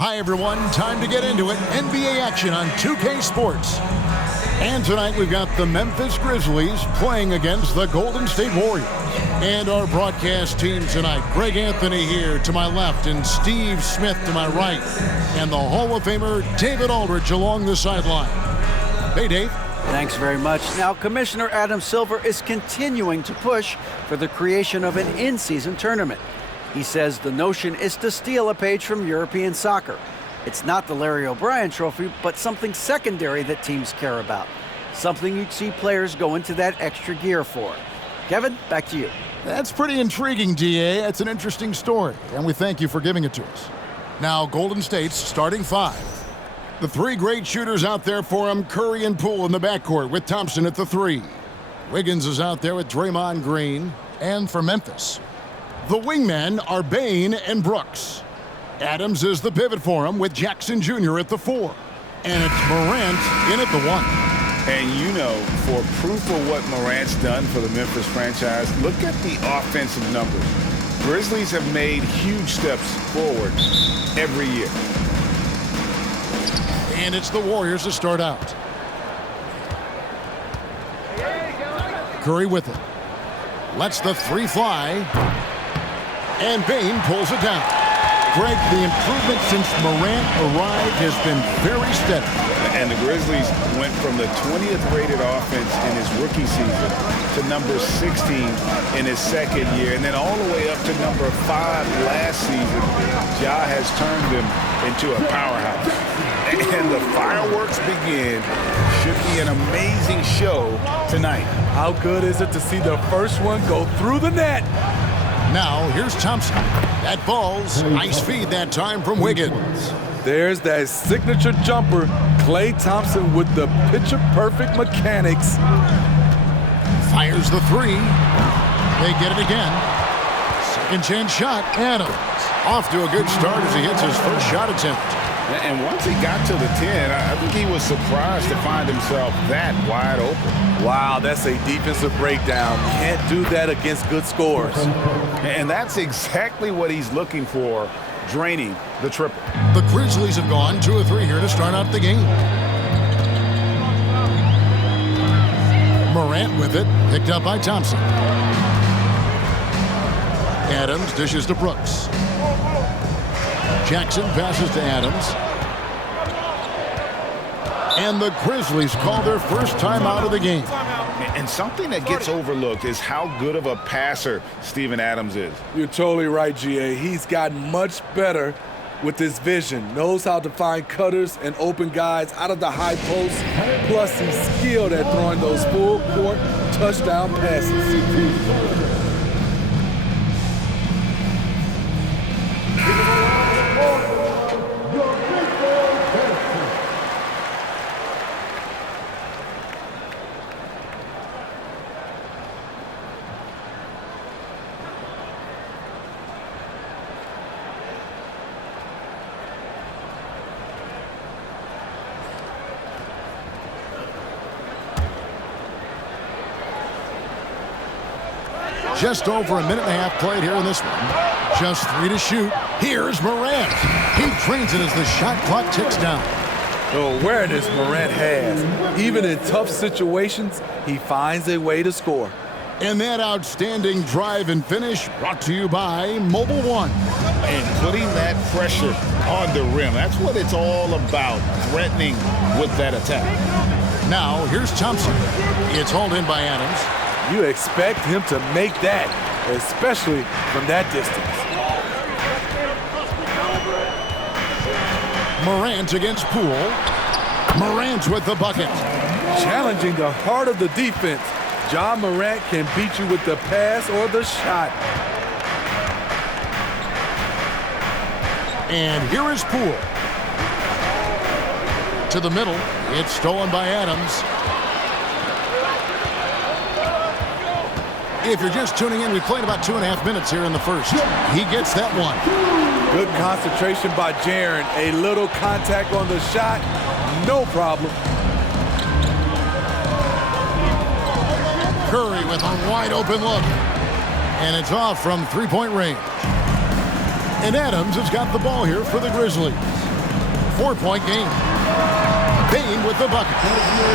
Hi, everyone. Time to get into it. NBA action on 2K Sports. And tonight we've got the Memphis Grizzlies playing against the Golden State Warriors. And our broadcast team tonight, Greg Anthony here to my left and Steve Smith to my right. And the Hall of Famer David Aldridge along the sideline. Hey, Dave. Thanks very much. Now, Commissioner Adam Silver is continuing to push for the creation of an in-season tournament. He says the notion is to steal a page from European soccer. It's not the Larry O'Brien Trophy, but something secondary that teams care about. Something you'd see players go into that extra gear for. Kevin, back to you. That's pretty intriguing, DA. It's an interesting story, and we thank you for giving it to us. Now, Golden State's starting five. The three great shooters out there for him, Curry and Poole in the backcourt with Thompson at the three. Wiggins is out there with Draymond Green. And for Memphis, the wingmen are Bane and Brooks. Adams is the pivot for him with Jackson Jr. at the four. And it's Morant in at the one. And you know, for proof of what Morant's done for the Memphis franchise, look at the offensive numbers. Grizzlies have made huge steps forward every year. And it's the Warriors to start out. Curry with it. Lets the three fly. And Bane pulls it down. Greg, the improvement since Morant arrived has been very steady. And the Grizzlies went from the 20th rated offense in his rookie season to number 16 in his second year, and then all the way up to number 5 last season. Ja has turned them into a powerhouse. And the fireworks begin. Should be an amazing show tonight. How good is it to see the first one go through the net? Now, here's Thompson. That ball's nice feed that time from Wiggins. There's that signature jumper. Klay Thompson with the picture-perfect mechanics. Fires the three. They get it again. Second chance shot. Adams off to a good start as he hits his first shot attempt. And once he got to the 10, I think he was surprised to find himself that wide open. Wow, that's a defensive breakdown. Can't do that against good scores. And that's exactly what he's looking for, draining the triple. The Grizzlies have gone 2 of 3 here to start out the game. Morant with it, picked up by Thompson. Adams dishes to Brooks. Jackson passes to Adams. And the Grizzlies call their first timeout of the game. And something that gets overlooked is how good of a passer Steven Adams is. You're totally right, GA. He's gotten much better with his vision. Knows how to find cutters and open guys out of the high post. Plus, he's skilled at throwing those full-court touchdown passes. Just over a minute and a half played here in this one. Just 3 to shoot. Here's Morant. He drains it as the shot clock ticks down. The awareness Morant has. Even in tough situations, he finds a way to score. And that outstanding drive and finish brought to you by Mobile One. And putting that pressure on the rim. That's what it's all about, threatening with that attack. Now, here's Thompson. It's hauled in by Adams. You expect him to make that, especially from that distance. Morant against Poole. Morant with the bucket. Challenging the heart of the defense. Ja Morant can beat you with the pass or the shot. And here is Poole. To the middle. It's stolen by Adams. If you're just tuning in, we played about 2.5 minutes here in the first. He gets that one. Good concentration by Jaren. A little contact on the shot, no problem. Curry with a wide open look. And it's off from three-point range. And Adams has got the ball here for the Grizzlies. 4-point game. Payne with the bucket.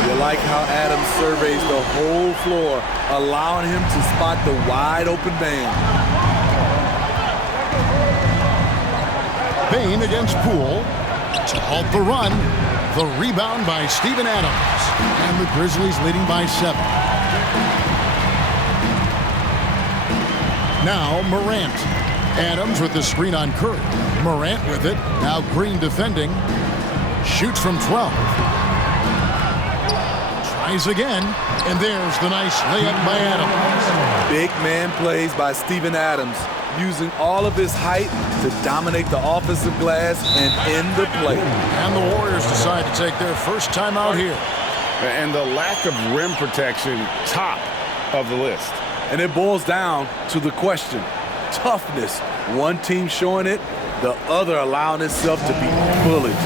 You like how Adams surveys the whole floor, allowing him to spot the wide-open man. Payne against Poole to halt the run. The rebound by Steven Adams. And the Grizzlies leading by 7. Now Morant. Adams with the screen on Curry. Morant with it. Now Green defending. Shoots from 12. Tries again. And there's the nice layup by Adams. Big man plays by Steven Adams, using all of his height to dominate the offensive glass and end the play. And the Warriors decide to take their first time out here. And the lack of rim protection, top of the list. And it boils down to the question: toughness. One team showing it, the other allowing itself to be bullied.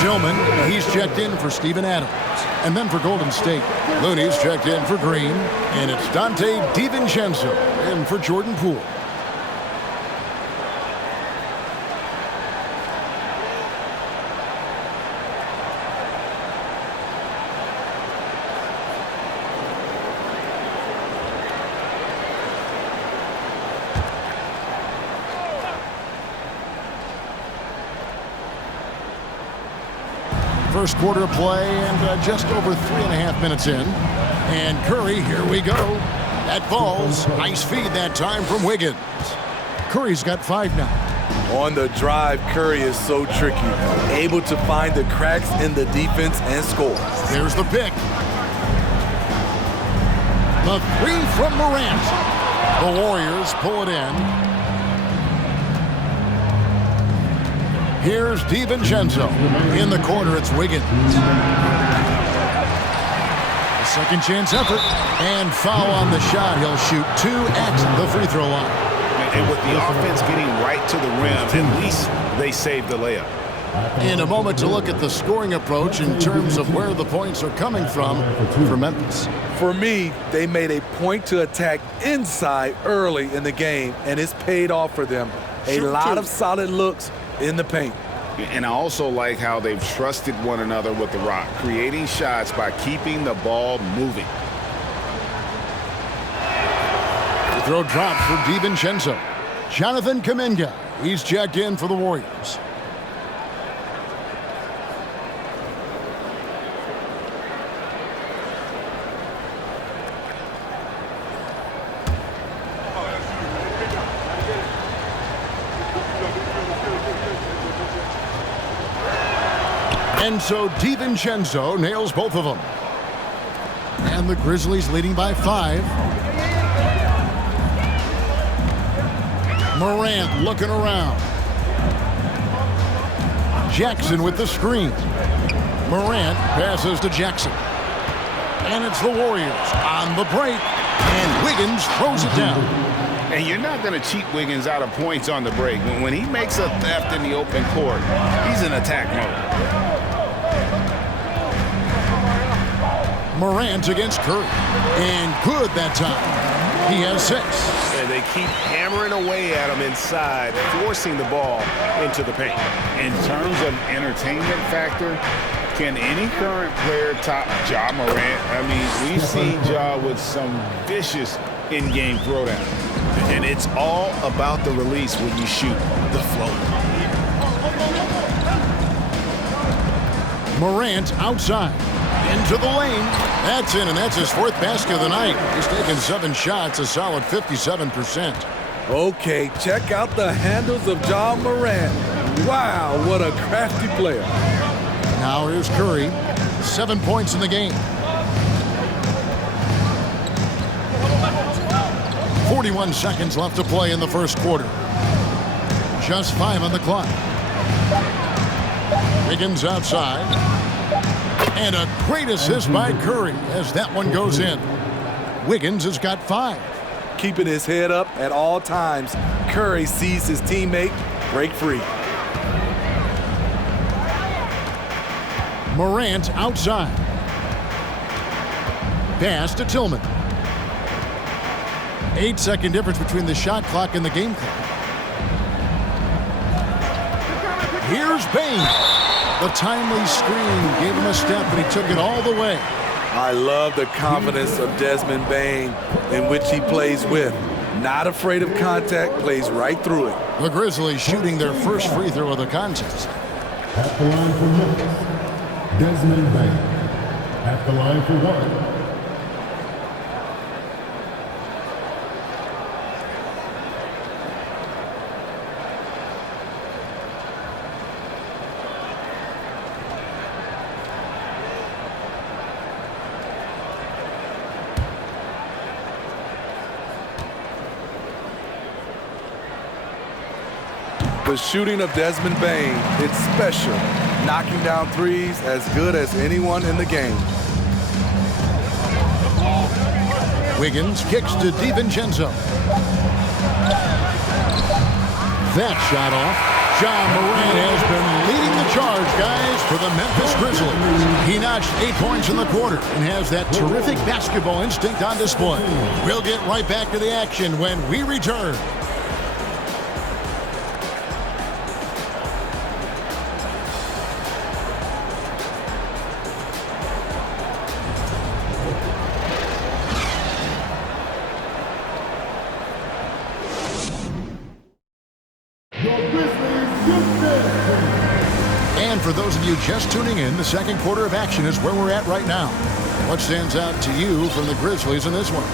Tillman, he's checked in for Steven Adams. And then for Golden State, Looney's checked in for Green. And it's Dante DiVincenzo in for Jordan Poole. First quarter of play and just over 3.5 minutes in. And Curry, here we go. That falls. Nice feed that time from Wiggins. Curry's got 5 now. On the drive, Curry is so tricky, able to find the cracks in the defense and score. There's the pick. The 3 from Morant. The Warriors pull it in. Here's DiVincenzo. In the corner, it's Wiggins. A second chance effort. And foul on the shot. He'll shoot 2 at the free throw line. And with the offense getting right to the rim, at least they saved the layup. In a moment to look at the scoring approach in terms of where the points are coming from for Memphis. For me, they made a point to attack inside early in the game, and it's paid off for them. A lot of solid looks in the paint. And I also like how they've trusted one another with the rock, creating shots by keeping the ball moving. The throw dropped for DiVincenzo. Jonathan Kuminga, he's checked in for the Warriors. And so DiVincenzo nails both of them. And the Grizzlies leading by 5. Morant looking around. Jackson with the screen. Morant passes to Jackson. And it's the Warriors on the break. And Wiggins throws it down. And you're not going to cheat Wiggins out of points on the break. When he makes a theft in the open court, he's in attack mode. Morant against Curry. And good that time. He has 6. And they keep hammering away at him inside, forcing the ball into the paint. In terms of entertainment factor, can any current player top Ja Morant? I mean, we've seen Ja with some vicious in-game throwdown. And it's all about the release when you shoot the float. Morant outside. Into the lane. That's in, and that's his 4th basket of the night. He's taken 7 shots, a solid 57%. Okay, check out the handles of Ja Morant. Wow, what a crafty player. Now here's Curry. 7 points in the game. 41 seconds left to play in the first quarter. Just 5 on the clock. Wiggins outside. And a great assist by Curry as that one goes in. Wiggins has got 5. Keeping his head up at all times, Curry sees his teammate break free. Morant outside. Pass to Tillman. 8-second difference between the shot clock and the game clock. Here's Bain. The timely screen gave him a step, and he took it all the way. I love the confidence of Desmond Bain in which he plays with. Not afraid of contact, plays right through it. The Grizzlies shooting their first free throw of the contest. At the line for Memphis, Desmond Bain. At the line for one. The shooting of Desmond Bain, it's special. Knocking down threes as good as anyone in the game. Wiggins kicks to DiVincenzo. That shot off. John Moran has been leading the charge, guys, for the Memphis Grizzlies. He notched 8 points in the quarter and has that terrific basketball instinct on display. We'll get right back to the action when we return. And for those of you just tuning in, the second quarter of action is where we're at right now. What stands out to you from the Grizzlies in this one?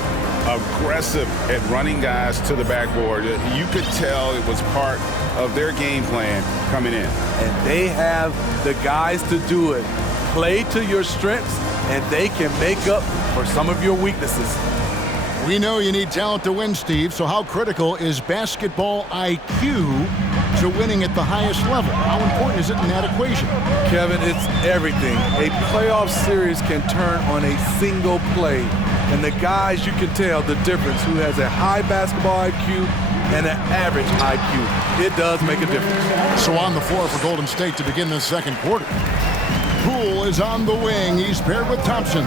Aggressive at running guys to the backboard. You could tell it was part of their game plan coming in. And they have the guys to do it. Play to your strengths, and they can make up for some of your weaknesses. We know you need talent to win, Steve, so how critical is basketball IQ to winning at the highest level? How important is it in that equation? Kevin, it's everything. A playoff series can turn on a single play. And the guys, you can tell the difference who has a high basketball IQ and an average IQ. It does make a difference. So on the floor for Golden State to begin this second quarter. Poole is on the wing. He's paired with Thompson.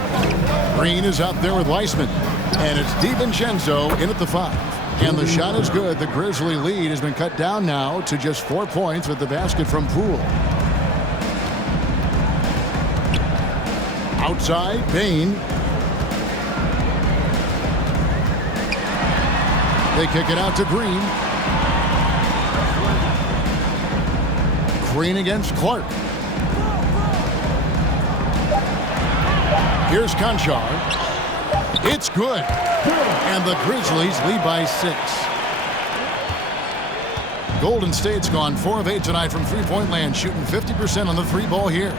Green is out there with Weissman. And it's DiVincenzo in at the 5. And the shot is good. The Grizzly lead has been cut down now to just 4 points with the basket from Poole. Outside, Bain. They kick it out to Green. Green against Clark. Here's Conchar. It's good. And the Grizzlies lead by 6. Golden State's gone 4 of 8 tonight from three-point land, shooting 50% on the 3 ball here.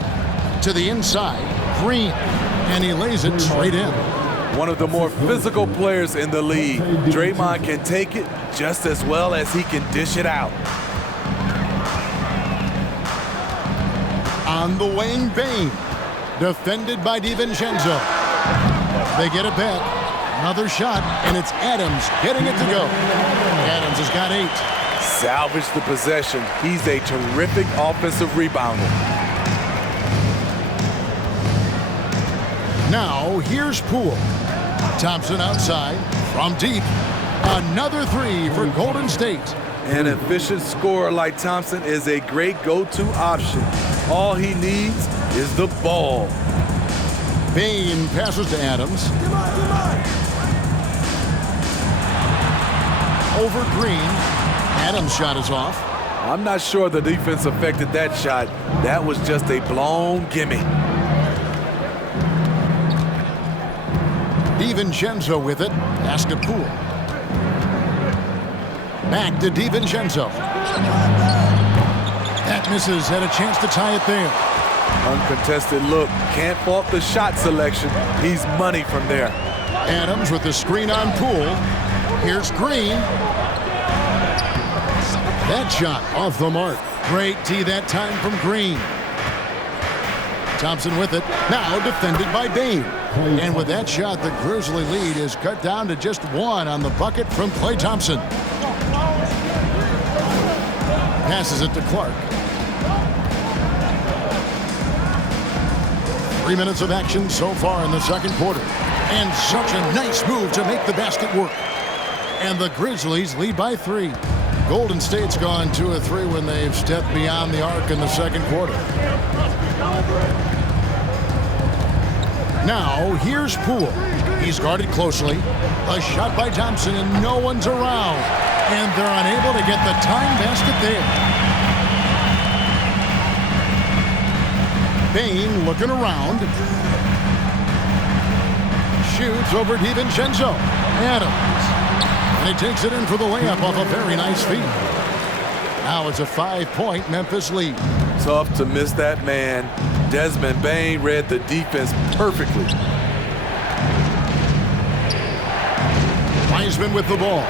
To the inside, Green. And he lays it straight in. One of the more physical players in the league. Draymond can take it just as well as he can dish it out. On the wing, Bain. Defended by DiVincenzo. They get it back. Another shot, and it's Adams getting it to go. Adams has got 8. Salvage the possession. He's a terrific offensive rebounder. Now, here's Poole. Thompson outside from deep. Another 3 for Golden State. An efficient scorer like Thompson is a great go-to option. All he needs is the ball. Bain passes to Adams. Over Green. Adams' shot is off. I'm not sure the defense affected that shot. That was just a blown gimme. DiVincenzo with it. Pass to Poole. Back to DiVincenzo. That misses. Had a chance to tie it there. Uncontested look. Can't fault the shot selection. He's money from there. Adams with the screen on Poole. Here's Green. That shot off the mark. Great tee that time from Green. Thompson with it. Now defended by Bain. And with that shot, the Grizzly lead is cut down to just 1 on the bucket from Klay Thompson. Passes it to Clark. 3 minutes of action so far in the second quarter. And such a nice move to make the basket work. And the Grizzlies lead by 3. Golden State's gone 2 of 3 when they've stepped beyond the arc in the second quarter. Now, here's Poole. He's guarded closely. A shot by Thompson, and no one's around. And they're unable to get the tying basket there. Bain looking around. Shoots over DiVincenzo. Adams. And he takes it in for the layup off a very nice feed. Now it's a 5-point Memphis lead. Tough to miss that man. Desmond Bain read the defense perfectly. Wiseman with the ball.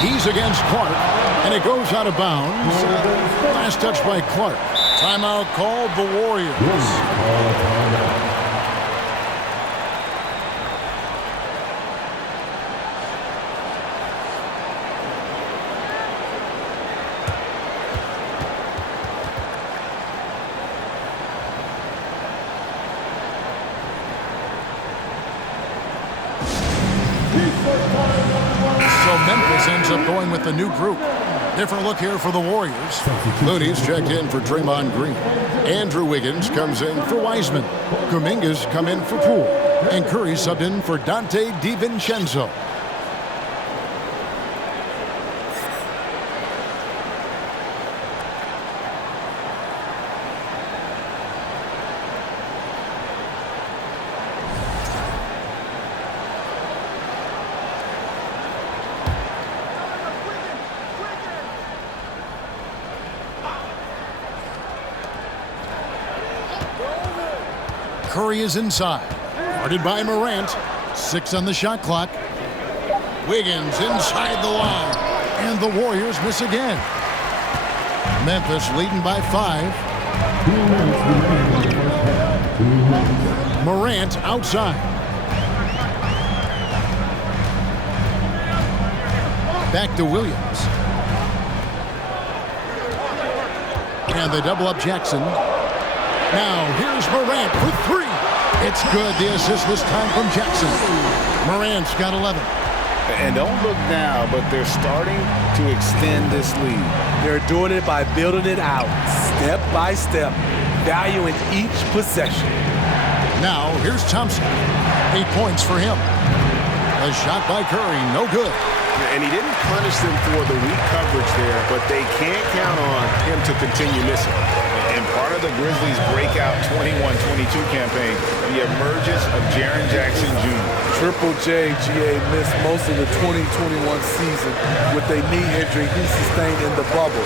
He's against Clark, and it goes out of bounds. Last touch by Clark. Timeout called the Warriors. So Memphis ends up going with the new group. Different look here for the Warriors. Looney's checked in for Draymond Green. Andrew Wiggins comes in for Wiseman. Kuminga's come in for Poole. And Curry subbed in for Dante DiVincenzo. Curry is inside. Guarded by Morant. 6 on the shot clock. Wiggins inside the line. And the Warriors miss again. Memphis leading by 5. Morant outside. Back to Williams. And they double up Jackson. Now, here's Morant for 3. It's good. The assist this time from Jackson. Morant's got 11. And don't look now, but they're starting to extend this lead. They're doing it by building it out, step by step, valuing each possession. Now, here's Thompson. 8 points for him. A shot by Curry, no good. And he didn't punish them for the weak coverage there, but they can't count on him to continue missing. And part of the Grizzlies' breakout 21-22 campaign, the emergence of Jaren Jackson Jr. Triple J, GA, missed most of the 2021 season with a knee injury he sustained in the bubble.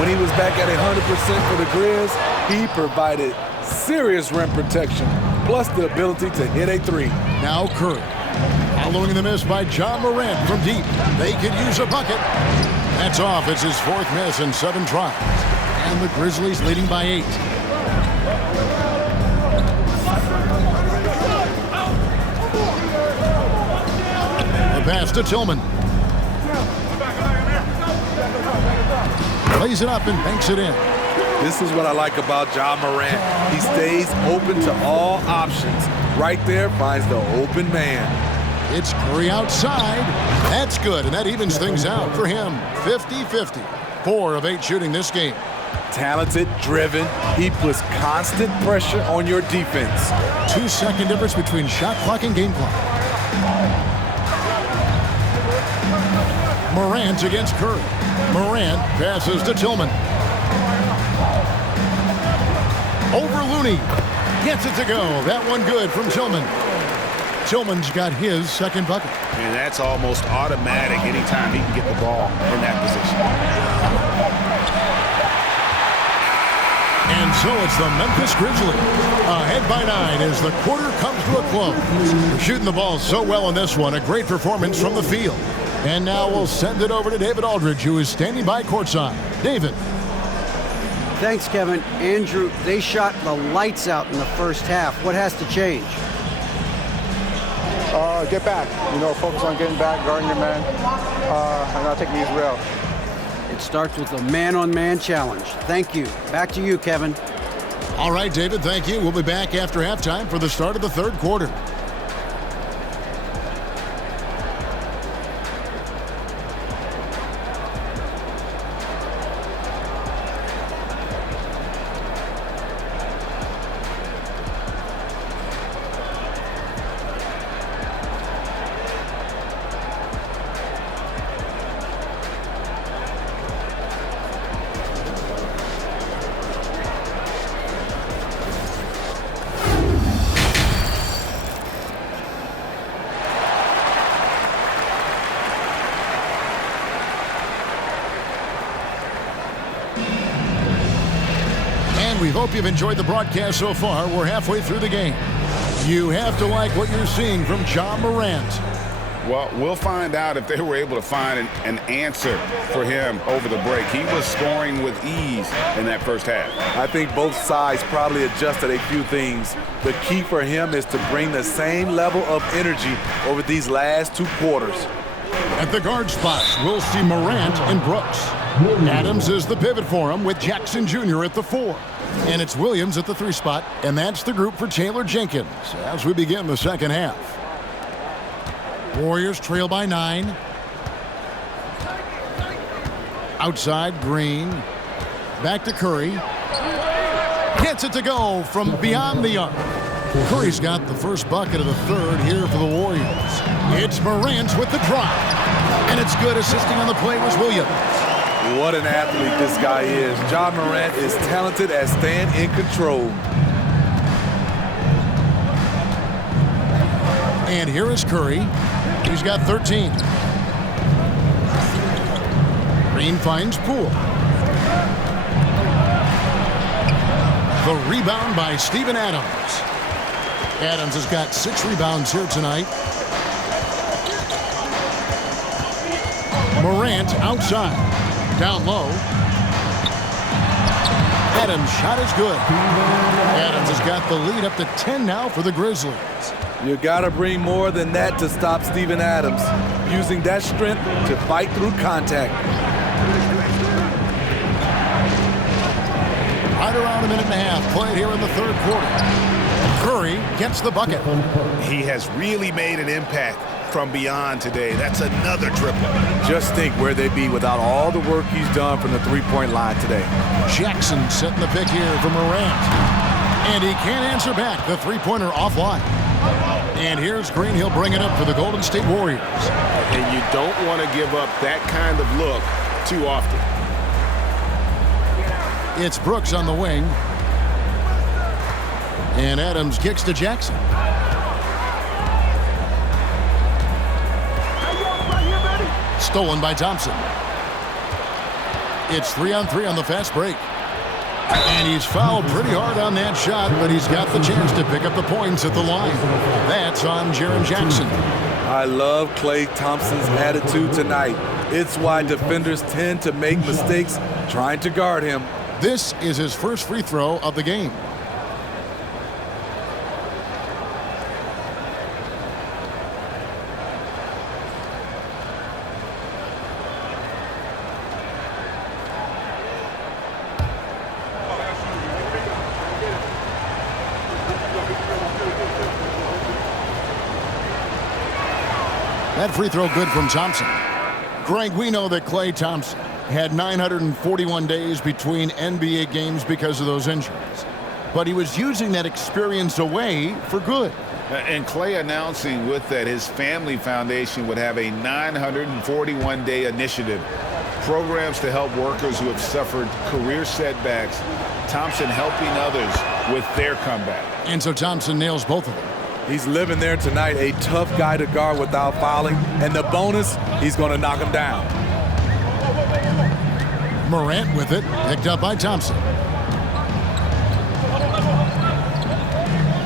When he was back at 100% for the Grizz, he provided serious rim protection, plus the ability to hit a 3. Now Curry. Following the miss by John Morant from deep. They could use a bucket. That's off. It's his 4th miss in 7 tries. And the Grizzlies leading by 8. The pass to Tillman. Lays it up and banks it in. This is what I like about John Morant. He stays open to all options. Right there finds the open man. It's Curry outside. That's good, and that evens things out for him. 50-50. 4 of 8 shooting this game. Talented, driven. He puts constant pressure on your defense. 2-second difference between shot clock and game clock. Morant against Curry. Morant passes to Tillman. Over Looney. Gets it to go. That one good from Tillman. Tillman's got his 2nd bucket. And that's almost automatic anytime he can get the ball in that position. And so it's the Memphis Grizzlies ahead by 9 as the quarter comes to a close. They're shooting the ball so well in this one. A great performance from the field. And now we'll send it over to David Aldridge, who is standing by courtside. David. Thanks, Kevin. Andrew, they shot the lights out in the first half. What has to change? Get back. Focus on getting back, guarding your man, and not taking these real. It starts with a man-on-man challenge. Thank you. Back to you, Kevin. All right, David, thank you. We'll be back after halftime for the start of the 3rd quarter. And we hope you've enjoyed the broadcast so far. We're halfway through the game. You have to like what you're seeing from John Morant. Well, we'll find out if they were able to find an answer for him over the break. He was scoring with ease in that first half. I think both sides probably adjusted a few things. The key for him is to bring the same level of energy over these last 2 quarters. At the guard spots, we'll see Morant and Brooks. Adams is the pivot for him with Jackson Jr. at the 4. And it's Williams at the 3 spot. And that's the group for Taylor Jenkins as we begin the second half. Warriors trail by 9. Outside, Green. Back to Curry. Gets it to go from beyond the arc. Curry's got the first bucket of the third here for the Warriors. It's Morant with the drive. And it's good. Assisting on the play was Williams. What an athlete this guy is. John Morant is talented at staying in control. And here is Curry. He's got 13. Green finds Poole. The rebound by Steven Adams. Adams has got 6 rebounds here tonight. Morant outside. Down low. Adams' shot is good. Adams has got the lead up to 10 now for the Grizzlies. You got to bring more than that to stop Steven Adams, using that strength to fight through contact. Right around a minute and a half played here in the third quarter. Curry gets the bucket. He has really made an impact from beyond today. That's another triple. Just think where they'd be without all the work he's done from the three-point line today. Jackson setting the pick here for Morant. And he can't answer back. The three-pointer offline. And here's Green. He'll bring it up for the Golden State Warriors. And you don't want to give up that kind of look too often. It's Brooks on the wing. And Adams kicks to Jackson. Stolen by Thompson. It's 3-on-3 on the fast break. And he's fouled pretty hard on that shot, but he's got the chance to pick up the points at the line. That's on Jaren Jackson. I love Klay Thompson's attitude tonight. It's why defenders tend to make mistakes trying to guard him. This is his first free throw of the game. That free throw good from Thompson. Greg, we know that Klay Thompson had 941 days between NBA games because of those injuries. But he was using that experience away for good. And Klay announcing with that his family foundation would have a 941-day initiative. Programs to help workers who have suffered career setbacks. Thompson helping others with their comeback. And so Thompson nails both of them. He's living there tonight, a tough guy to guard without fouling. And the bonus, he's going to knock him down. Morant with it, picked up by Thompson.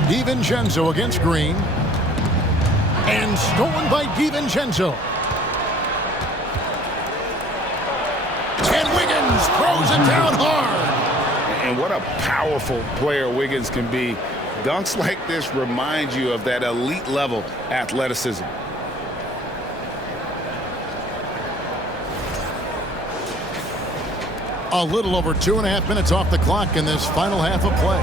DiVincenzo against Green. And stolen by DiVincenzo. And Wiggins throws it down hard. And what a powerful player Wiggins can be. Dunks like this remind you of that elite level athleticism. A little over 2.5 minutes off the clock in this final half of play.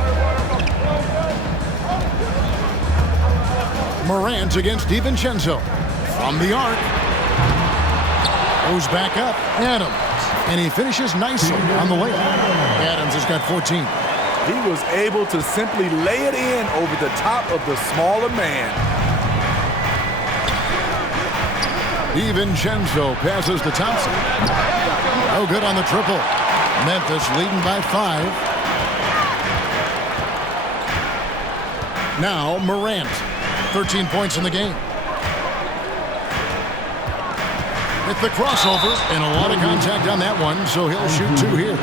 Morant against DiVincenzo. From the arc. Goes back up. Adams. And he finishes nicely on the layup. Adams has got 14. He was able to simply lay it in over the top of the smaller man. DiVincenzo passes to Thompson. No good on the triple. Memphis leading by 5. Now Morant. 13 points in the game. With the crossover and a lot of contact on that one, so he'll shoot 2 here.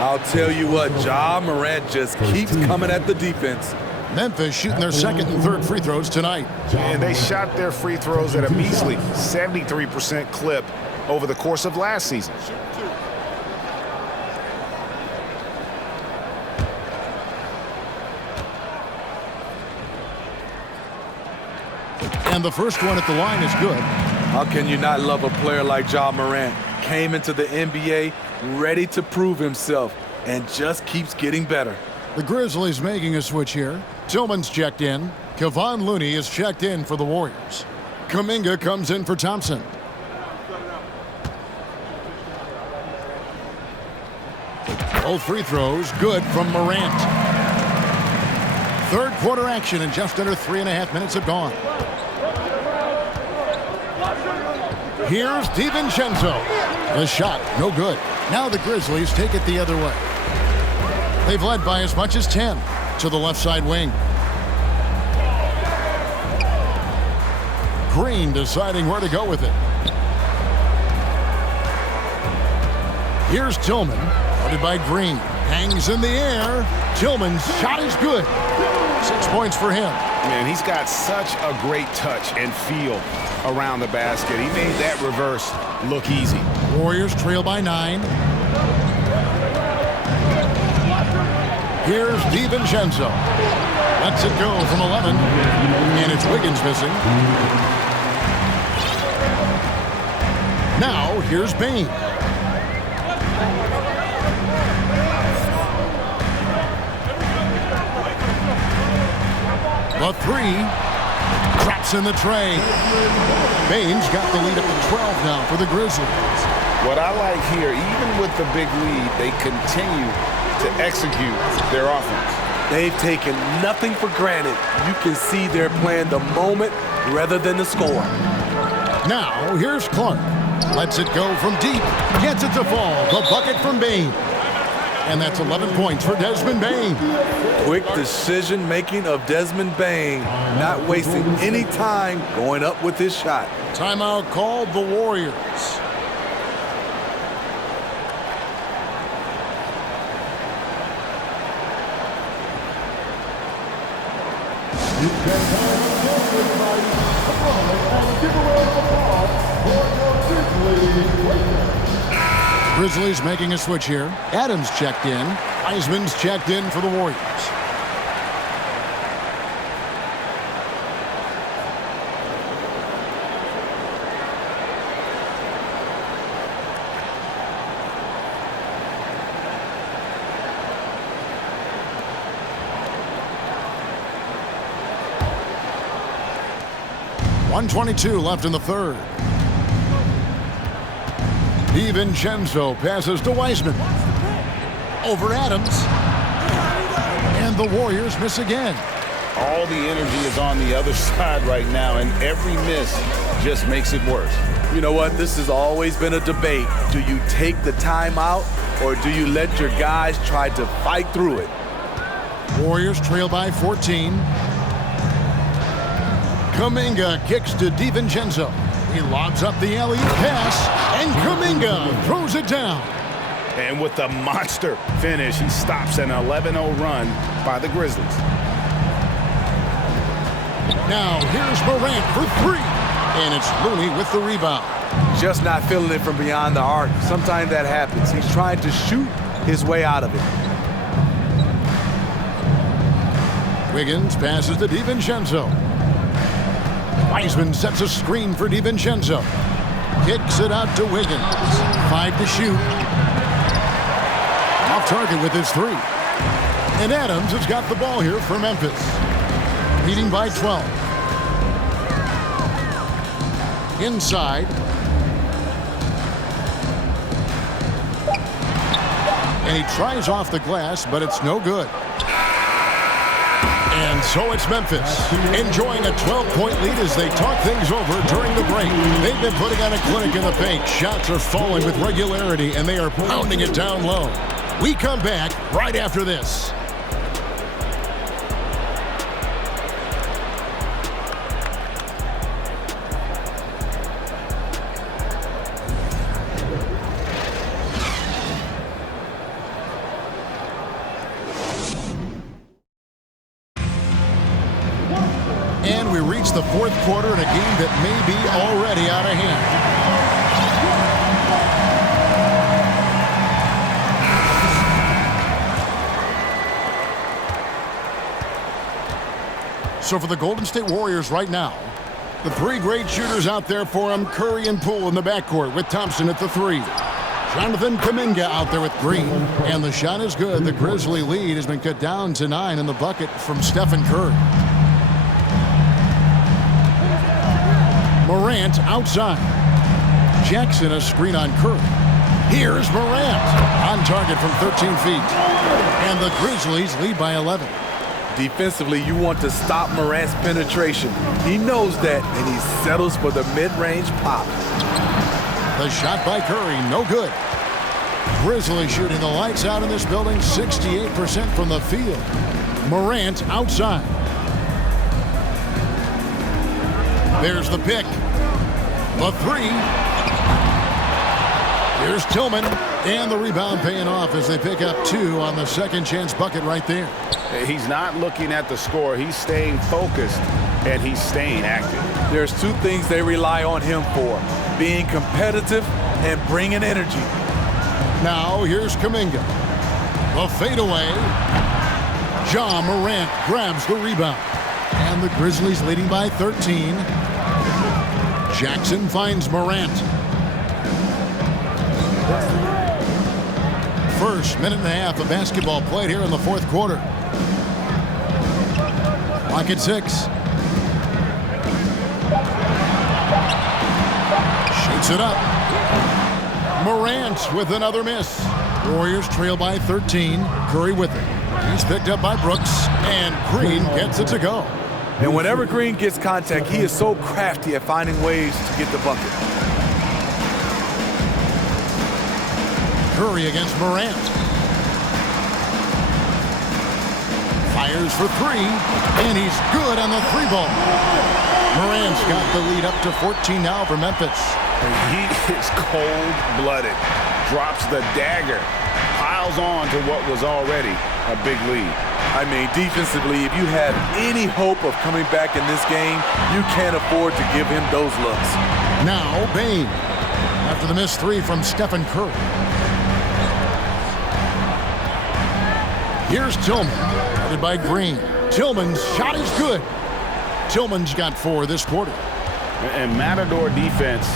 I'll tell you what, Ja Morant just keeps coming at the defense. Memphis shooting their second and third free throws tonight. And they shot their free throws at a measly 73% clip over the course of last season. And the first one at the line is good. How can you not love a player like Ja Morant? Came into the NBA ready to prove himself and just keeps getting better. The Grizzlies making a switch here. Tillman's checked in. Kevon Looney is checked in for the Warriors. Kuminga comes in for Thompson. Both free throws good from Morant. Third quarter action and just under 3.5 minutes have gone. Here's DiVincenzo. The shot, no good. Now the Grizzlies take it the other way. They've led by as much as 10 to the left side wing. Green deciding where to go with it. Here's Tillman, guarded by Green. Hangs in the air. Tillman's shot is good. 6 points for him. Man, he's got such a great touch and feel around the basket. He made that reverse look easy. Warriors trail by 9. Here's DiVincenzo. Lets it go from 11. And it's Wiggins missing. Now here's Bane. The three. Traps in the tray. Bane's got the lead up to 12 now for the Grizzlies. What I like here, even with the big lead, they continue to execute their offense. They've taken nothing for granted. You can see they're playing the moment rather than the score. Now here's Clark. Lets it go from deep. Gets it to fall. The bucket from Bane. And that's 11 points for Desmond Bane. Quick decision-making of Desmond Bane. Not wasting any time going up with his shot. Timeout called the Warriors. Grizzlies making a switch here. Adams checked in. Heisman's checked in for the Warriors. .122 left in the third. DiVincenzo passes to Wiseman. Over Adams. And the Warriors miss again. All the energy is on the other side right now, and every miss just makes it worse. You know what? This has always been a debate. Do you take the timeout, or do you let your guys try to fight through it? Warriors trail by 14. Kuminga kicks to DiVincenzo. He lobs up the alley-oop pass, and Kuminga throws it down. And with the monster finish, he stops an 11-0 run by the Grizzlies. Now here's Morant for three, and it's Looney with the rebound. Just not feeling it from beyond the arc. Sometimes that happens. He's trying to shoot his way out of it. Wiggins passes to DiVincenzo. Wiseman sets a screen for DiVincenzo. Kicks it out to Wiggins. 5 to shoot. Off target with his three. And Adams has got the ball here for Memphis. Leading by 12. Inside. And he tries off the glass, but it's no good. And so it's Memphis, enjoying a 12-point lead as they talk things over during the break. They've been putting on a clinic in the paint. Shots are falling with regularity, and they are pounding it down low. We come back right after this. And we reach the fourth quarter in a game that may be already out of hand. So for the Golden State Warriors right now, the three great shooters out there for them, Curry and Poole in the backcourt with Thompson at the three. Jonathan Kuminga out there with Green. And the shot is good. The Grizzly lead has been cut down to 9 in the bucket from Stephen Curry. Morant outside. Jackson a screen on Curry. Here's Morant on target from 13 feet. And the Grizzlies lead by 11. Defensively, you want to stop Morant's penetration. He knows that, and he settles for the mid-range pop. The shot by Curry, no good. Grizzlies shooting the lights out in this building, 68% from the field. Morant outside. There's the pick. The three. Here's Tillman. And the rebound paying off as they pick up 2 on the second chance bucket right there. He's not looking at the score. He's staying focused, and he's staying active. There's 2 things they rely on him for: being competitive and bringing energy. Now here's Kuminga. The fadeaway. Ja Morant grabs the rebound. And the Grizzlies leading by 13. Jackson finds Morant. First minute and a half of basketball played here in the fourth quarter. Clock at 6. Shoots it up. Morant with another miss. Warriors trail by 13. Curry with it. He's picked up by Brooks, and Green gets it to go. And whenever Green gets contact, he is so crafty at finding ways to get the bucket. Curry against Morant. Fires for 3, and he's good on the 3-ball. Morant's got the lead up to 14 now for Memphis. He is cold-blooded, drops the dagger, piles on to what was already a big lead. I mean, defensively, if you have any hope of coming back in this game, you can't afford to give him those looks. Now, Bane, after the missed 3 from Stephen Curry. Here's Tillman, headed by Green. Tillman's shot is good. Tillman's got 4 this quarter. And Matador defense,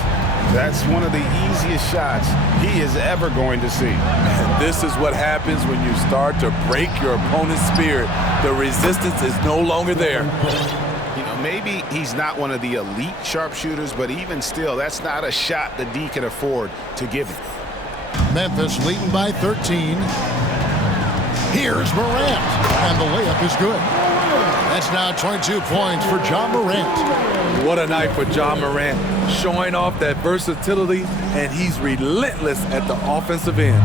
that's one of the easiest shots he is ever going to see. And this is what happens when you start to break your opponent's spirit. The resistance is no longer there. You know, maybe he's not one of the elite sharpshooters, but even still, that's not a shot the D can afford to give him. Memphis leading by 13. Here's Morant, and the layup is good. That's now 22 points for Ja Morant. What a night for Ja Morant, showing off that versatility, and he's relentless at the offensive end.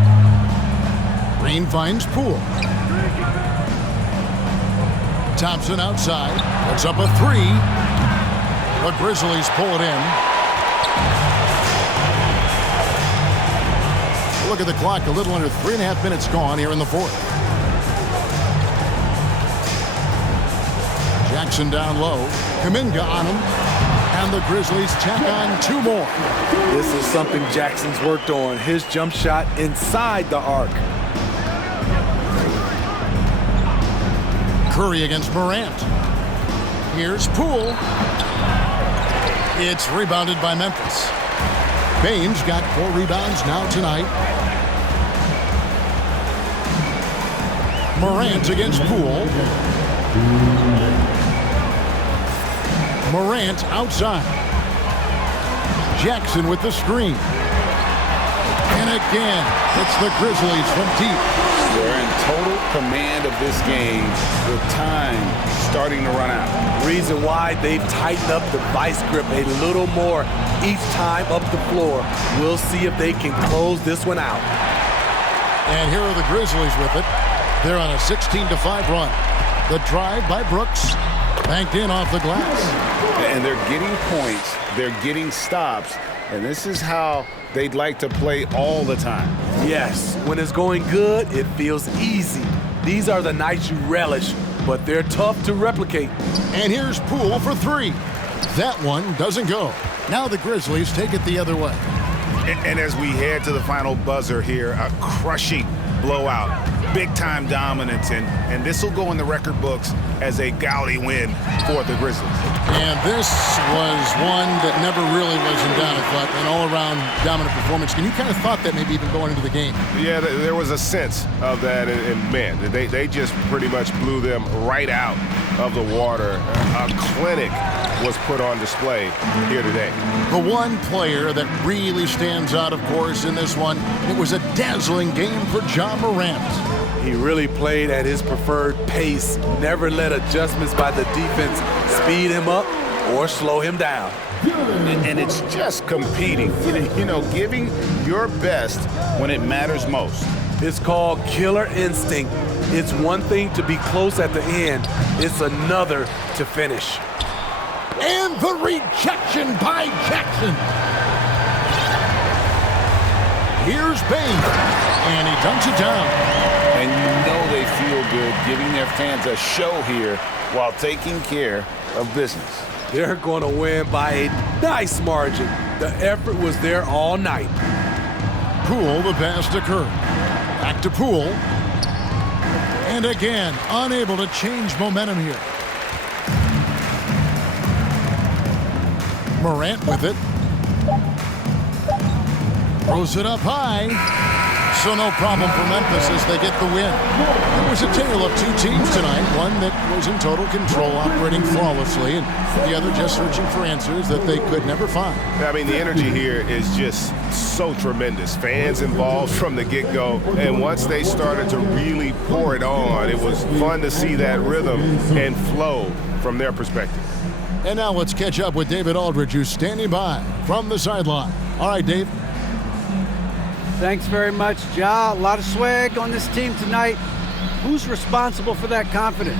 Green finds Poole. Thompson outside, puts up a 3. The Grizzlies pull it in. Look at the clock, a little under 3.5 minutes gone here in the fourth. Jackson down low. Kuminga on him. And the Grizzlies tack on 2 more. This is something Jackson's worked on. His jump shot inside the arc. Curry against Morant. Here's Poole. It's rebounded by Memphis. Baines got 4 rebounds now tonight. Morant against Poole. Morant outside. Jackson with the screen. And again, it's the Grizzlies from deep. They're in total command of this game with time starting to run out. Reason why they've tightened up the vice grip a little more each time up the floor. We'll see if they can close this one out. And here are the Grizzlies with it. They're on a 16-5 run. The drive by Brooks, banked in off the glass. And they're getting points, they're getting stops, and this is how they'd like to play all the time. Yes, when it's going good, it feels easy. These are the nights you relish but they're tough to replicate. And here's Poole for three. That one doesn't go. Now the Grizzlies take it the other way. And as we head to the final buzzer here, a crushing blowout, big-time dominance, and this will go in the record books as a gaudy win for the Grizzlies. And this was one that never really was in doubt, but an all-around dominant performance. And you kind of thought that maybe even going into the game. Yeah, there was a sense of that, and man, they just pretty much blew them right out of the water. A clinic was put on display here today. The one player that really stands out, of course, in this one, it was a dazzling game for Ja Morant. He really played at his preferred pace, never let adjustments by the defense speed him up or slow him down. And it's just competing, you know, giving your best when it matters most. It's called killer instinct. It's one thing to be close at the end. It's another to finish. And the rejection by Jackson. Here's Bain, and he dunks it down. And you know they feel good giving their fans a show here while taking care of business. They're going to win by a nice margin. The effort was there all night. Poole, the pass to Curry. Back to Poole. And again, unable to change momentum here. Morant with it. Throws it up high. So no problem for Memphis as they get the win. It was a tale of two teams tonight. One that was in total control, operating flawlessly, and the other just searching for answers that they could never find. I mean, the energy here is just so tremendous. Fans involved from the get-go, and once they started to really pour it on, it was fun to see that rhythm and flow from their perspective. And now let's catch up with David Aldridge, who's standing by from the sideline. All right, Dave. Thanks very much, Ja. A lot of swag on this team tonight. Who's responsible for that confidence?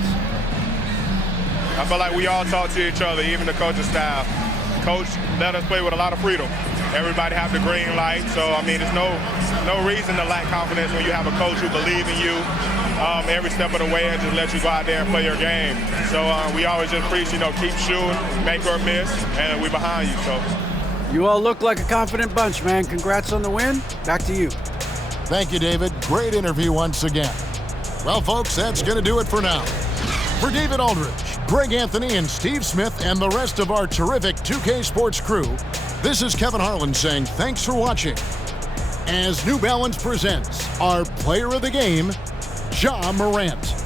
I feel like we all talk to each other, even the coaching staff. Coach let us play with a lot of freedom. Everybody have the green light, so I mean, there's no reason to lack confidence when you have a coach who believes in you every step of the way and just let you go out there and play your game. So we always just preach, keep shooting, make or miss, and we're behind you. So. You all look like a confident bunch, man. Congrats on the win. Back to you. Thank you, David. Great interview once again. Well, folks, that's going to do it for now. For David Aldridge, Greg Anthony, and Steve Smith, and the rest of our terrific 2K Sports crew, this is Kevin Harlan saying thanks for watching. As New Balance presents our player of the game, Ja Morant.